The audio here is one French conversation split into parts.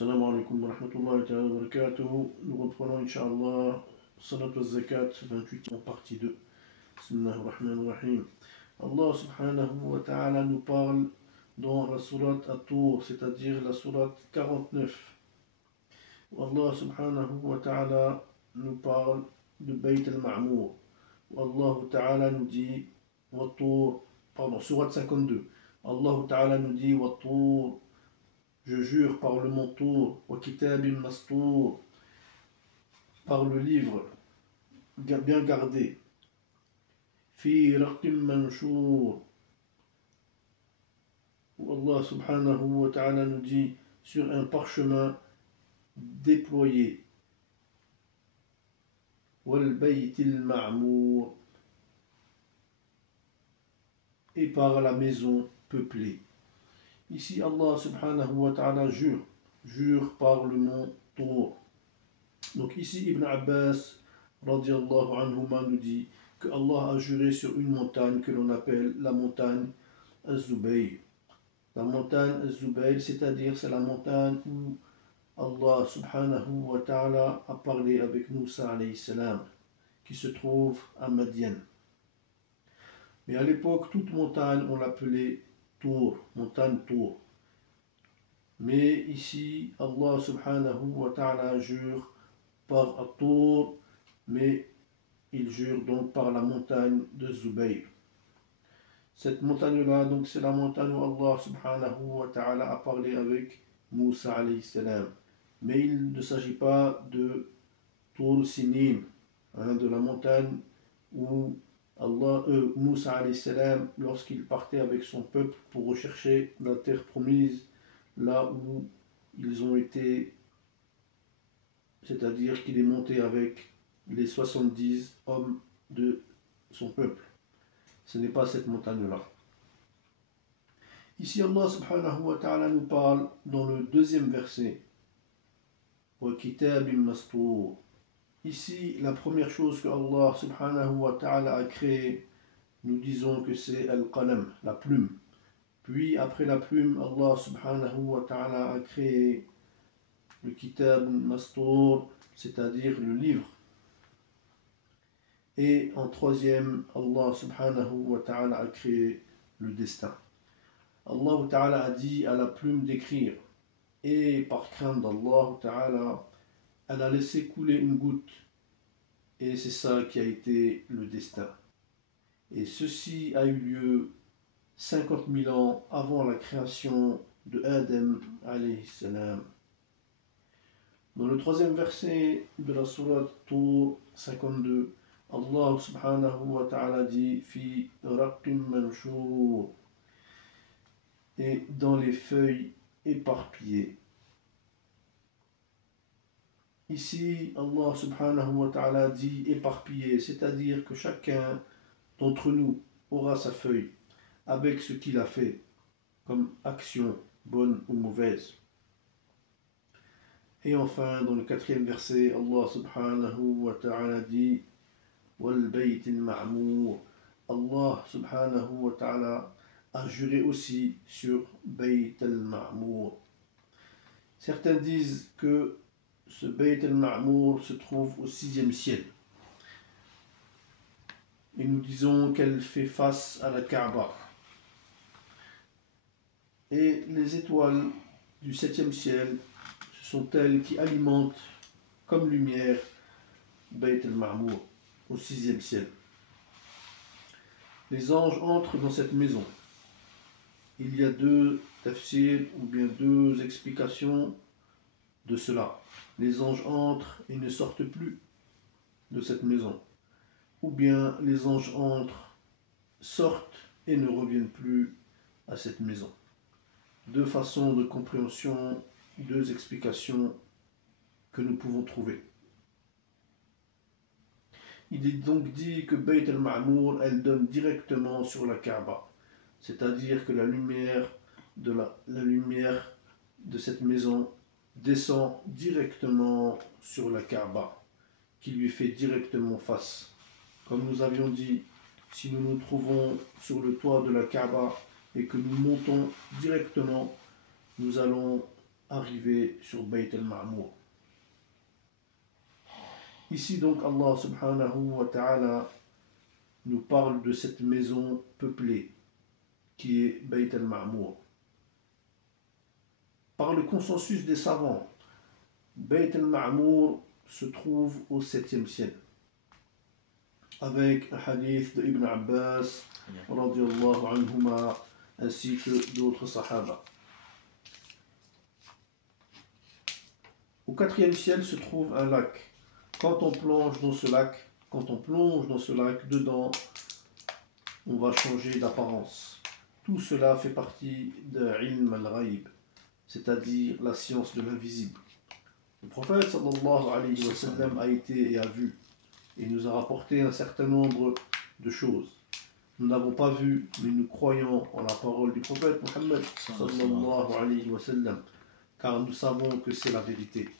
Assalamu alaikum wa rahmatullahi ta'ala wa barakatuh. Nous reprenons, Inch'Allah, Salat al-Zakat, 28 en partie 2. Bismillahir Rahmanir Rahim. Allah subhanahu wa ta'ala nous parle dans la sourate At-Tur, c'est-à-dire la sourate 49. Allah subhanahu wa ta'ala nous parle de Bayt al-Ma'mour. Allah ta'ala nous dit, sourate 52. Allah ta'ala nous dit, Wat-Tur, je jure par le mont Tour, wa kitabim mastour, par le livre bien gardé, fi raqim manshur, où Allah subhanahu wa ta'ala nous dit sur un parchemin déployé, wal baytil ma'mour, et par la maison peuplée. Ici, Allah subhanahu wa ta'ala jure par le mont Tour. Donc ici, Ibn Abbas radiallahu anhuma nous dit que Allah a juré sur une montagne que l'on appelle la montagne Az-Zubayr. La montagne Az-Zubayr, c'est-à-dire c'est la montagne où Allah subhanahu wa ta'ala a parlé avec Moussa alayhi salam, qui se trouve à Madian. Mais à l'époque, toute montagne, on l'appelait Tour, montagne Tour. Mais ici, Allah subhanahu wa ta'ala jure par At-Tour, mais il jure donc par la montagne de Zubayr. Cette montagne-là, donc c'est la montagne où Allah subhanahu wa ta'ala a parlé avec Moussa alayhi salam. Mais il ne s'agit pas de Tour Sinin, de la montagne où Moussa alayhi salam, lorsqu'il partait avec son peuple pour rechercher la terre promise, là où ils ont été, c'est-à-dire qu'il est monté avec les 70 hommes de son peuple. Ce n'est pas cette montagne-là. Ici, Allah subhanahu wa ta'ala nous parle dans le deuxième verset, wa kitabim mastour. Ici, la première chose que Allah subhanahu wa ta'ala a créée, nous disons que c'est Al-Qalam, la plume. Puis, après la plume, Allah subhanahu wa ta'ala a créé le Kitab Mastour, c'est-à-dire le livre. Et en troisième, Allah subhanahu wa ta'ala a créé le destin. Allah ta'ala a dit à la plume d'écrire, et par crainte d'Allah ta'ala, elle a laissé couler une goutte, et c'est ça qui a été le destin. Et ceci a eu lieu 50 000 ans avant la création de Adam alayhi salam. Dans le troisième verset de la sourate Tour 52, Allah subhanahu wa ta'ala dit fi raqim manshur, et dans les feuilles éparpillées. Ici, Allah subhanahu wa ta'ala dit éparpillé, c'est-à-dire que chacun d'entre nous aura sa feuille avec ce qu'il a fait comme action, bonne ou mauvaise. Et enfin, dans le quatrième verset, Allah subhanahu wa ta'ala dit wal baytil ma'mour. Allah subhanahu wa ta'ala a juré aussi sur Bayt al-Ma'mour. Certains disent que ce Bayt al-Ma'mour se trouve au 6e ciel. Et nous disons qu'elle fait face à la Kaaba. Et les étoiles du 7e ciel, ce sont elles qui alimentent comme lumière Bayt al-Ma'mour au 6e ciel. Les anges entrent dans cette maison. Il y a deux tafsirs ou bien deux explications de cela. Les anges entrent et ne sortent plus de cette maison. Ou bien les anges entrent, sortent et ne reviennent plus à cette maison. Deux façons de compréhension, deux explications que nous pouvons trouver. Il est donc dit que Bayt al-Ma'mour, elle donne directement sur la Kaaba. C'est-à-dire que la lumière de cette maison descend directement sur la Kaaba, qui lui fait directement face. Comme nous avions dit, si nous nous trouvons sur le toit de la Kaaba et que nous montons directement, nous allons arriver sur Bayt al-Ma'mour. Ici donc Allah subhanahu wa ta'ala nous parle de cette maison peuplée qui est Bayt al-Ma'mour. Par le consensus des savants, Bayt al-Ma'mour se trouve au 7e ciel. Avec un hadith de Ibn Abbas radiyallahu anhuma ainsi que d'autres sahaba. Au 4e ciel se trouve un lac. Quand on plonge dans ce lac, dedans, on va changer d'apparence. Tout cela fait partie de ilm al-ghaib, c'est-à-dire la science de l'invisible. Le prophète sallallahu alayhi wa sallam a été et a vu. Il nous a rapporté un certain nombre de choses. Nous n'avons pas vu, mais nous croyons en la parole du prophète Mohammed sallallahu alayhi wa sallam, car nous savons que c'est la vérité.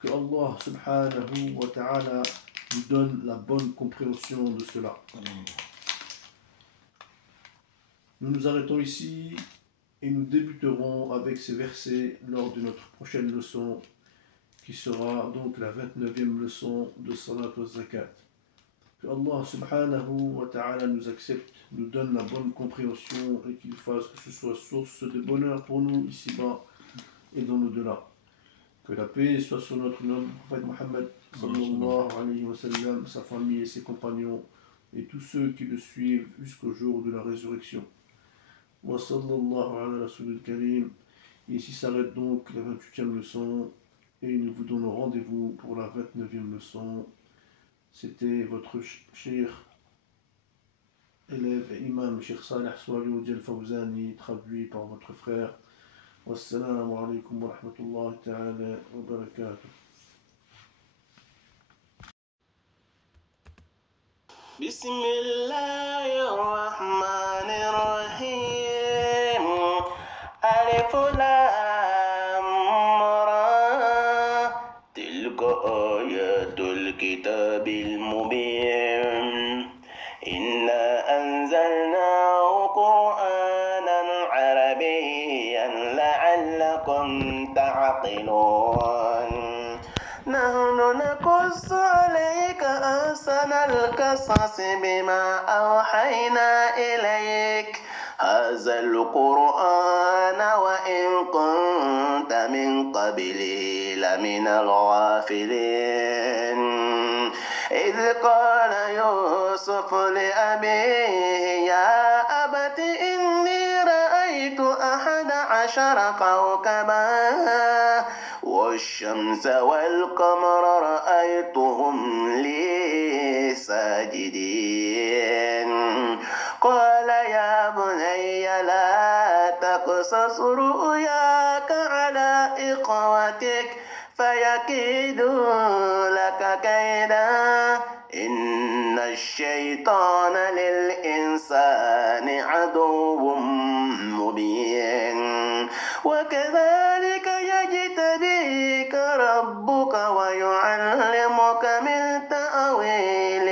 Que Allah subhanahu wa ta'ala nous donne la bonne compréhension de cela. Nous nous arrêtons ici et nous débuterons avec ces versets lors de notre prochaine leçon, qui sera donc la 29e leçon de Salat al-Zakat. Que Allah subhanahu wa ta'ala nous accepte, nous donne la bonne compréhension et qu'il fasse que ce soit source de bonheur pour nous ici-bas et dans l'au-delà. Que la paix soit sur notre noble prophète Mohammed sallallahu alayhi wa sallam, sa famille et ses compagnons et tous ceux qui le suivent jusqu'au jour de la résurrection. Wa sallallahu ala rasulil karim. Ici s'arrête donc la 28e leçon et nous vous donnons rendez-vous pour la 29e leçon. C'était votre cher élève et imam, Cheikh Saleh Souari Al-Fawzani, traduit par votre frère. Wassalamu alaikum wa rahmatullahi ta'ala wa barakatuh. Bismillahir Rahmanir Rahim. Alif Lam Ra. Tilka ayatul kitabil mubin. Inna anzalnahu Qur'anan Arabiyyan la'allakum ta'qilun. Nahnu naqussu 'alayka ahsanal qasas bima awhayna ilayk hadzal Qur'ana wa in kunta min qablihi laminal ghafilin. إذ قال يوسف لأبيه يا أبت إني رأيت 11 كوكبا والشمس والقمر رأيتهم لي ساجدين. قال يا بني لا تقصص رؤياك على إخوتك فيكيدوا لك كيدا إن الشيطان للإنسان عدو مبين. وكذلك يجتبيك ربك ويعلمك من تأويل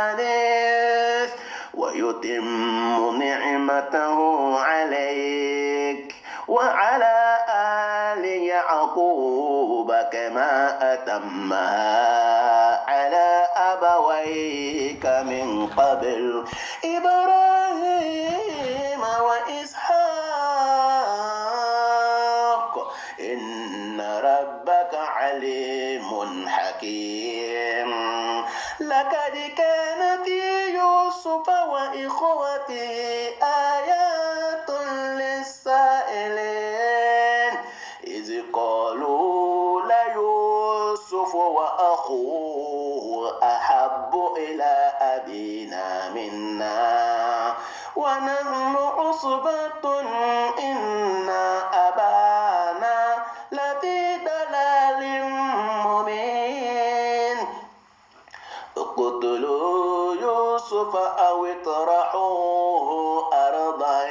الأحاديث ويتم نعمته عليك وعلى آل يعقوب كما أتمها على أبويك من قبل إبراهيم وإسحاق إن ربك عليم حكيم. لقد كان في يوسف وإخوته آيات للسائلين إذ قالوا ليوسف وأخوه أحب إلى أبينا منا ونحن عصبة إن أبانا لفي ضلال مبين. اقتلوا يوسف أو اطرحوه أرضا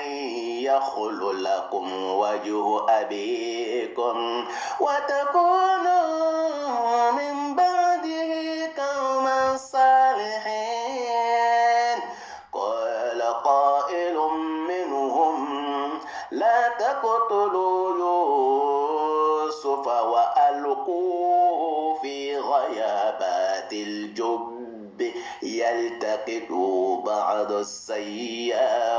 يخل لكم وجه أبيكم وتكونوا من بعده قوما صالحين. قال قائل منهم لا تقتلوا يوسف يوسف وألقوه في غيابات الجب يلتقطوا بعض السيارة